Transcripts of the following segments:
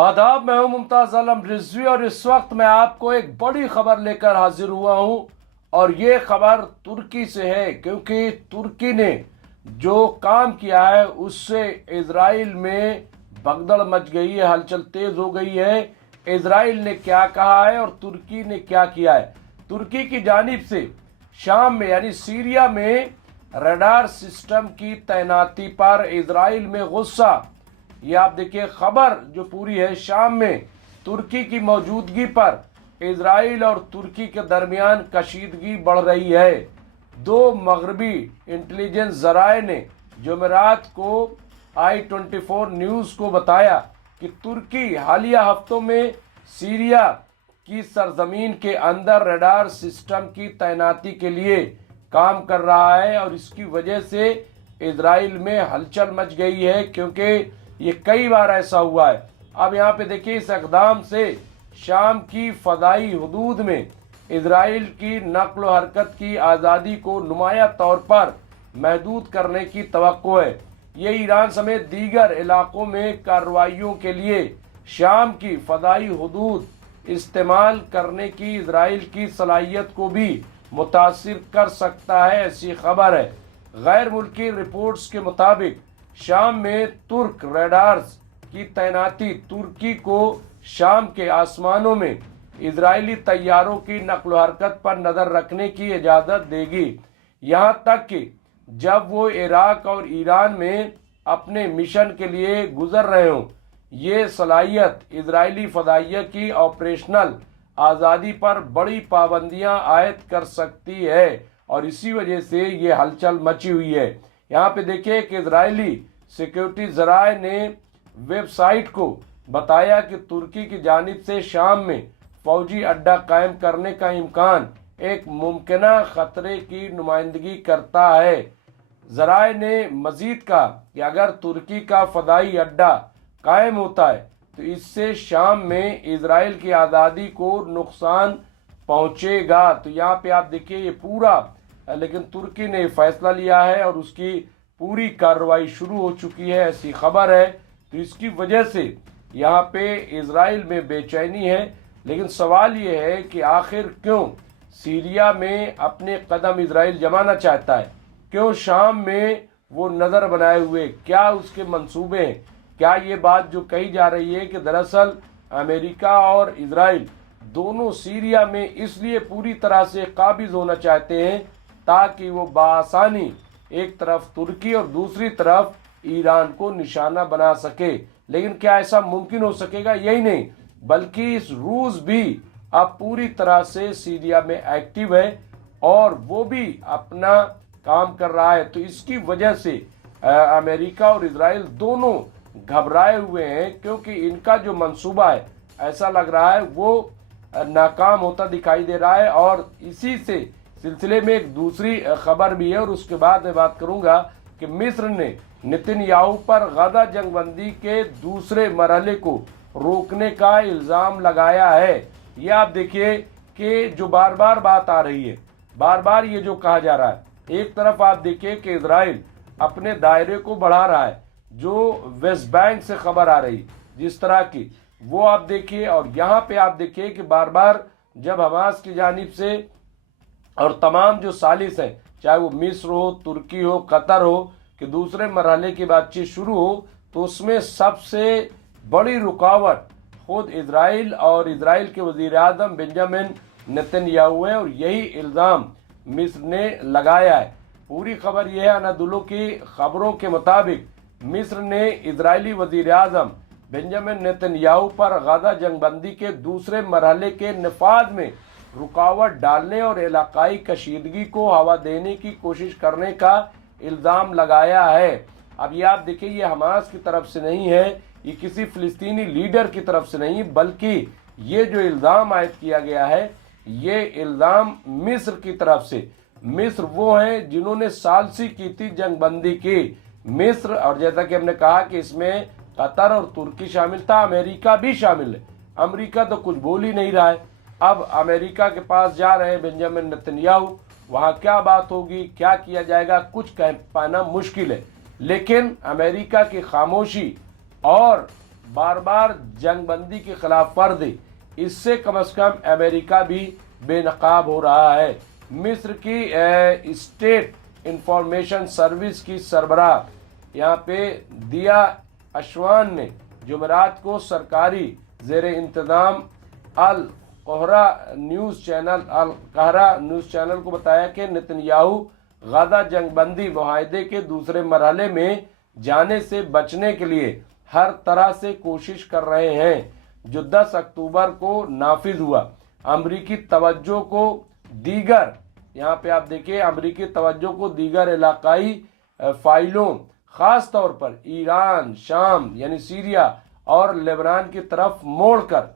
आदाब, मैं हूं मुमताज आलम रिजवी और इस वक्त मैं आपको एक बड़ी खबर लेकर हाजिर हुआ हूं। और ये खबर तुर्की से है, क्योंकि तुर्की ने जो काम किया है उससे इजराइल में भगदड़ मच गई है, हलचल तेज हो गई है। इजराइल ने क्या कहा है और तुर्की ने क्या किया है। तुर्की की जानिब से शाम में यानी सीरिया में रडार सिस्टम की तैनाती पर इजराइल में गुस्सा। ये आप देखिए खबर जो पूरी है, शाम में तुर्की की मौजूदगी पर इजराइल और तुर्की के दरमियान कशीदगी बढ़ रही है। दो मगरबी इंटेलिजेंस जराए ने जुमेरात को i24 न्यूज़ को बताया कि तुर्की हालिया हफ्तों में सीरिया की सरजमीन के अंदर रडार सिस्टम की तैनाती के लिए काम कर रहा है और इसकी वजह से इजराइल में हलचल मच गई है, क्योंकि ये कई बार ऐसा हुआ है। अब यहाँ पे देखिए, इस इक़दाम से शाम की फ़दाई हदूद में इजराइल की नक्ल व हरकत की आज़ादी को नुमाया तौर पर महदूद करने की तवक्को है। ये ईरान समेत दीगर इलाकों में कार्रवाइयों के लिए शाम की फ़दाई हदूद इस्तेमाल करने की इजराइल की सलाहियत को भी मुतासिर कर सकता है, ऐसी खबर है। गैर मुल्की रिपोर्ट्स के मुताबिक शाम में तुर्क रडार्स की तैनाती तुर्की को शाम के आसमानों में इजरायली तैयारों की नक्ल हरकत पर नज़र रखने की इजाज़त देगी, यहाँ तक कि जब वो इराक और ईरान में अपने मिशन के लिए गुजर रहे हों। ये सलाहियत इजरायली फ़दाइया की ऑपरेशनल आज़ादी पर बड़ी पाबंदियां आयद कर सकती है और इसी वजह से ये हलचल मची हुई है। यहाँ पे देखिए कि इजरायली सिक्योरिटी जराए ने वेबसाइट को बताया कि तुर्की की जानिब से शाम में फौजी अड्डा कायम करने का इम्कान एक मुमकिना खतरे की नुमाइंदगी करता है। जराए ने मजीद कहा कि अगर तुर्की का फदाई अड्डा कायम होता है तो इससे शाम में इजराइल की आज़ादी को नुकसान पहुंचेगा। तो यहाँ पे आप देखिए ये पूरा, लेकिन तुर्की ने फैसला लिया है और उसकी पूरी कार्रवाई शुरू हो चुकी है, ऐसी खबर है। तो इसकी वजह से यहाँ पे इजराइल में बेचैनी है। लेकिन सवाल ये है कि आखिर क्यों सीरिया में अपने कदम इजराइल जमाना चाहता है, क्यों शाम में वो नज़र बनाए हुए, क्या उसके मंसूबे हैं। क्या ये बात जो कही जा रही है कि दरअसल अमेरिका और इजराइल दोनों सीरिया में इसलिए पूरी तरह से काबिज होना चाहते हैं ताकि वो बआसानी एक तरफ तुर्की और दूसरी तरफ ईरान को निशाना बना सके। लेकिन क्या ऐसा मुमकिन हो सकेगा? यही नहीं, बल्कि इस रूस भी अब पूरी तरह से सीरिया में एक्टिव है और वो भी अपना काम कर रहा है। तो इसकी वजह से अमेरिका और इजराइल दोनों घबराए हुए हैं, क्योंकि इनका जो मंसूबा है ऐसा लग रहा है वो नाकाम होता दिखाई दे रहा है। और इसी से सिलसिले में एक दूसरी खबर भी है और उसके बाद मैं बात करूंगा कि मिस्र ने नेतन्याहू पर गजा जंगबंदी के दूसरे मरहले को रोकने का इल्ज़ाम लगाया है। ये आप देखिए कि जो बार बार बात आ रही है, बार बार ये जो कहा जा रहा है, एक तरफ आप देखिए कि इजराइल अपने दायरे को बढ़ा रहा है, जो वेस्ट बैंक से खबर आ रही जिस तरह की वो आप देखिए, और यहाँ पे आप देखिए कि बार बार जब हमास की जानिब से और तमाम जो सालिस हैं, चाहे वो मिस्र हो, तुर्की हो, कतर हो, कि दूसरे मरहले की बातचीत शुरू हो, तो उसमें सबसे बड़ी रुकावट खुद इजराइल और इजराइल के वज़ीर आज़म बेंजामिन नेतन्याहू है और यही इल्ज़ाम मिस्र ने लगाया है। पूरी खबर यह है, अनादुलो की खबरों के मुताबिक मिस्र ने इजरायली वज़ीर आज़म बेंजामिन नेतन्याहू पर गजा जंगबंदी के दूसरे मरहले के नफाज में रुकावट डालने और इलाकाई कशीदगी को हवा देने की कोशिश करने का इल्ज़ाम लगाया है। अब ये आप देखिए, ये हमास की तरफ से नहीं है, ये किसी फ़िलिस्तीनी लीडर की तरफ से नहीं, बल्कि ये जो इल्ज़ाम आयद किया गया है ये इल्ज़ाम मिस्र की तरफ से। मिस्र वो हैं जिन्होंने सालसी की थी जंगबंदी की, मिस्र, और जैसा कि हमने कहा कि इसमें कतर और तुर्की शामिल था, अमेरिका भी शामिल है। अमेरिका तो कुछ बोल ही नहीं रहा है। अब अमेरिका के पास जा रहे हैं बेंजामिन नेतन्याहू, वहाँ क्या बात होगी, क्या किया जाएगा, कुछ कह पाना मुश्किल है। लेकिन अमेरिका की खामोशी और बार बार जंग बंदी की खिलाफ वर्जी, इससे कम अमेरिका भी बेनकाब हो रहा है। मिस्र की स्टेट इंफॉर्मेशन सर्विस की सरबराह यहाँ पे दिया अशवान ने जुमेरात को सरकारी जेर इंतजाम अल कहरा न्यूज़ चैनल को बताया कि नेतन्याहू गाजा जंगबंदी मुआहदे के दूसरे मरहले में जाने से बचने के लिए हर तरह से कोशिश कर रहे हैं, जो 10 अक्टूबर को नाफिज हुआ। अमरीकी तवज्जो को दीगर, यहाँ पे आप देखिए, अमरीकी तवज्जो को दीगर इलाकाई फाइलों, खास तौर पर ईरान, शाम यानी सीरिया और लेबनान की तरफ मोड़कर,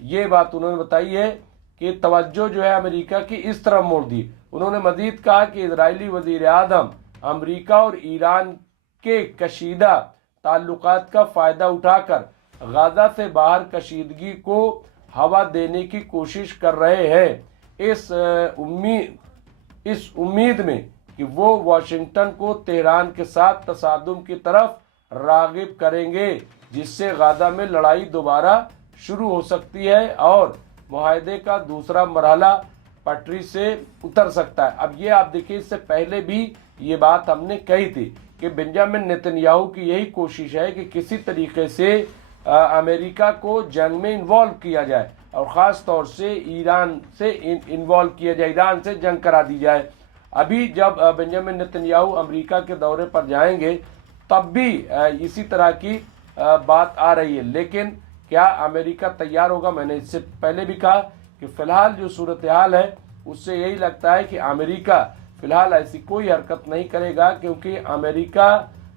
ये बात उन्होंने बताई है कि तवज्जो जो है अमेरिका की इस तरफ मोड़ दी। उन्होंने मजीद कहा कि इजरायली वजीर आज़म अमरीका और ईरान के कशीदा ताल्लुकात का फ़ायदा उठाकर गाजा से बाहर कशीदगी को हवा देने की कोशिश कर रहे हैं। इस उम्मीद में कि वो वाशिंगटन को तेहरान के साथ तसादुम की तरफ रागिब करेंगे, जिससे गाजा में लड़ाई दोबारा शुरू हो सकती है और मुआहदे का दूसरा मरहला पटरी से उतर सकता है। अब ये आप देखिए, इससे पहले भी ये बात हमने कही थी कि बेंजामिन नेतन्याहू की यही कोशिश है कि किसी तरीके से अमेरिका को जंग में इन्वॉल्व किया जाए और ख़ास तौर से ईरान से इन्वॉल्व किया जाए, ईरान से जंग करा दी जाए। अभी जब बेंजामिन नेतन्याहू अमेरिका के दौरे पर जाएंगे तब भी इसी तरह की बात आ रही है, लेकिन क्या अमेरिका तैयार होगा? मैंने इससे पहले भी कहा कि फ़िलहाल जो सूरत हाल है उससे यही लगता है कि अमेरिका फ़िलहाल ऐसी कोई हरकत नहीं करेगा, क्योंकि अमेरिका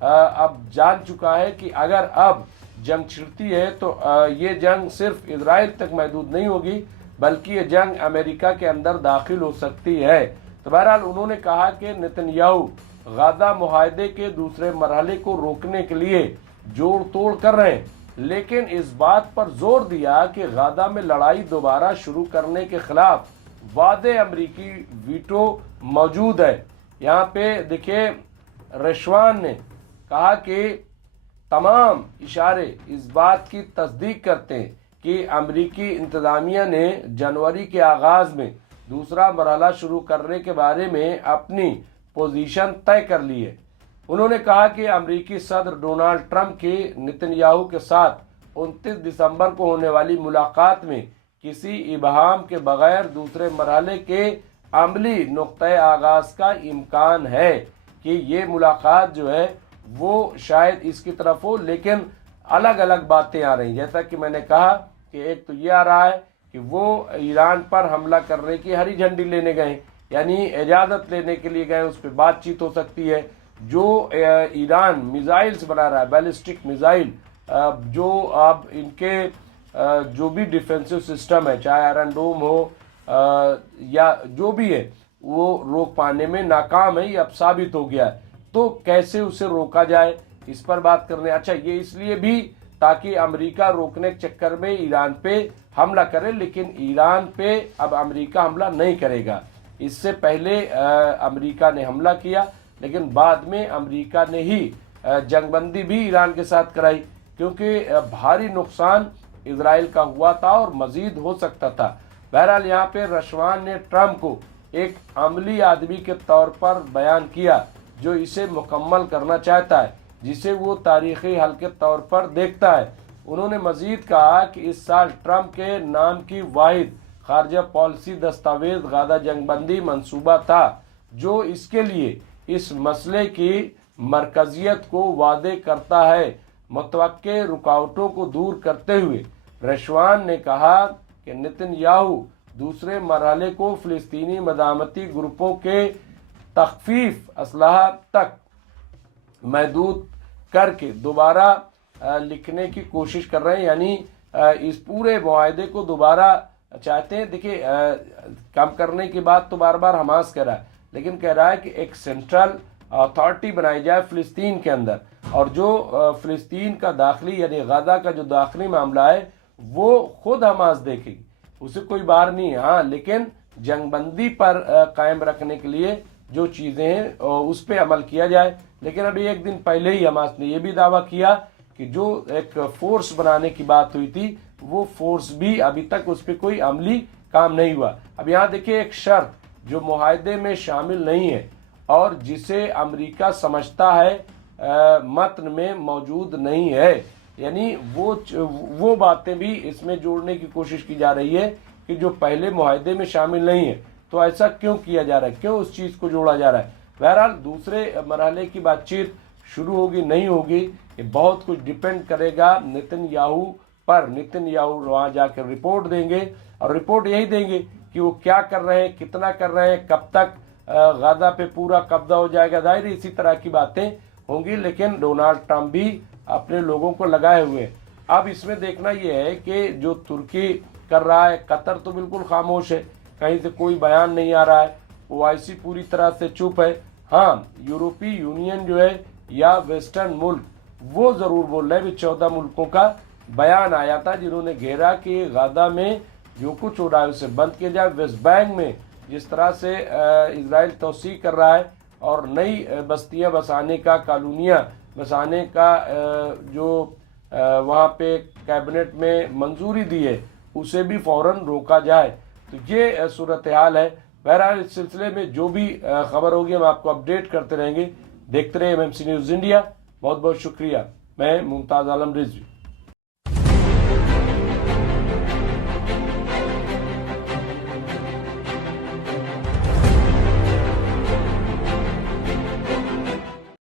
अब जान चुका है कि अगर अब जंग छिड़ती है तो ये जंग सिर्फ इजराइल तक महदूद नहीं होगी, बल्कि ये जंग अमेरिका के अंदर दाखिल हो सकती है। तो बहरहाल उन्होंने कहा कि नेतन्याहू गाजा मुआहदे के दूसरे मरहले को रोकने के लिए जोड़ तोड़ कर रहे हैं, लेकिन इस बात पर जोर दिया कि गाजा में लड़ाई दोबारा शुरू करने के खिलाफ वादे अमरीकी वीटो मौजूद है। यहाँ पे देखिए, रेशवान ने कहा कि तमाम इशारे इस बात की तस्दीक करते हैं कि अमरीकी इंतज़ामिया ने जनवरी के आगाज़ में दूसरा मरहला शुरू करने के बारे में अपनी पोजीशन तय कर ली है। उन्होंने कहा कि अमरीकी सदर डोनाल्ड ट्रंप की नेतन्याहू के साथ 29 दिसंबर को होने वाली मुलाकात में किसी इबहाम के बगैर दूसरे मरहले के अमली नुक्ते आगाज़ का इम्कान है कि ये मुलाकात जो है वो शायद इसकी तरफ हो, लेकिन अलग अलग बातें आ रही। जैसा कि मैंने कहा कि एक तो ये आ रहा है कि वो ईरान पर हमला करने की हरी झंडी लेने गए, यानी इजाज़त लेने के लिए गए, उस पर बातचीत हो सकती है। जो ईरान मिसाइल्स बना रहा है, बैलिस्टिक मिसाइल, जो अब इनके जो भी डिफेंसिव सिस्टम है, चाहे आयरन डोम हो या जो भी है, वो रोक पाने में नाकाम है, ये अब साबित हो गया है। तो कैसे उसे रोका जाए, इस पर बात करने। अच्छा, ये इसलिए भी ताकि अमेरिका रोकने के चक्कर में ईरान पे हमला करे, लेकिन ईरान पे अब अमेरिका हमला नहीं करेगा। इससे पहले अमेरिका ने हमला किया, लेकिन बाद में अमेरिका ने ही जंगबंदी भी ईरान के साथ कराई, क्योंकि भारी नुकसान इजराइल का हुआ था और मजीद हो सकता था। बहरहाल यहाँ पे रशवान ने ट्रंप को एक अमली आदमी के तौर पर बयान किया जो इसे मुकम्मल करना चाहता है, जिसे वो तारीखी हल के तौर पर देखता है। उन्होंने मजीद कहा कि इस साल ट्रंप के नाम की वाहिद खारजा पॉलिसी दस्तावेज गाजा जंगबंदी मंसूबा था, जो इसके लिए इस मसले की मरकजियत को वादे करता है। मुतवक्के रुकावटों को दूर करते हुए रेशवान ने कहा कि नेतन्याहू दूसरे मरहले को फ़िलिस्तीनी मदामती ग्रुपों के तख्फीफ असलाह तक महदूद करके दोबारा लिखने की कोशिश कर रहे हैं, यानी इस पूरे मुआहदे को दोबारा चाहते हैं। देखिए, कम करने की बात तो बार बार हमास कह रहा है, लेकिन कह रहा है कि एक सेंट्रल अथॉरिटी बनाई जाए फ़िलिस्तीन के अंदर, और जो फ़िलिस्तीन का दाखिली यानी गाजा का जो दाखिली मामला है वो खुद हमास देखेगी, उसे कोई बार नहीं है। हाँ, लेकिन जंगबंदी पर कायम रखने के लिए जो चीज़ें हैं उस पर अमल किया जाए। लेकिन अभी एक दिन पहले ही हमास ने यह भी दावा किया कि जो एक फोर्स बनाने की बात हुई थी वो फोर्स भी अभी तक उस पर कोई अमली काम नहीं हुआ। अब यहाँ देखिए एक शर्त जो मुआहदे में शामिल नहीं है और जिसे अमेरिका समझता है मतन में मौजूद नहीं है, यानी वो बातें भी इसमें जोड़ने की कोशिश की जा रही है कि जो पहले मुआहदे में शामिल नहीं है। तो ऐसा क्यों किया जा रहा है, क्यों उस चीज़ को जोड़ा जा रहा है? बहरहाल दूसरे मरहले की बातचीत शुरू होगी नहीं होगी ये बहुत कुछ डिपेंड करेगा नेतन्याहू पर। नेतन्याहू वहाँ जाकर रिपोर्ट देंगे और रिपोर्ट यही देंगे कि वो क्या कर रहे हैं, कितना कर रहे हैं, कब तक गाजा पे पूरा कब्जा हो जाएगा। जाहिर इसी तरह की बातें होंगी, लेकिन डोनाल्ड ट्रंप भी अपने लोगों को लगाए हुए हैं। अब इसमें देखना यह है कि जो तुर्की कर रहा है, कतर तो बिल्कुल खामोश है, कहीं से कोई बयान नहीं आ रहा है, ओआईसी पूरी तरह से चुप है। हाँ, यूरोपीय यूनियन जो है या वेस्टर्न मुल्क वो ज़रूर बोल रहे हैं। 14 मुल्कों का बयान आया था जिन्होंने घेरा कि गाजा में जो कुछ हो रहा है उसे बंद किया जाए। वेस्ट बैंक में जिस तरह से इजराइल तोसी कर रहा है और नई बस्तियां बसाने का, कॉलोनियां बसाने का जो वहाँ पे कैबिनेट में मंजूरी दी है उसे भी फौरन रोका जाए। तो ये सूरत हाल है। बहरहाल इस सिलसिले में जो भी खबर होगी हम आपको अपडेट करते रहेंगे। देखते रहे एमएमसी न्यूज़ इंडिया। बहुत बहुत शुक्रिया। मैं मुमताज़ आलम रिजवी।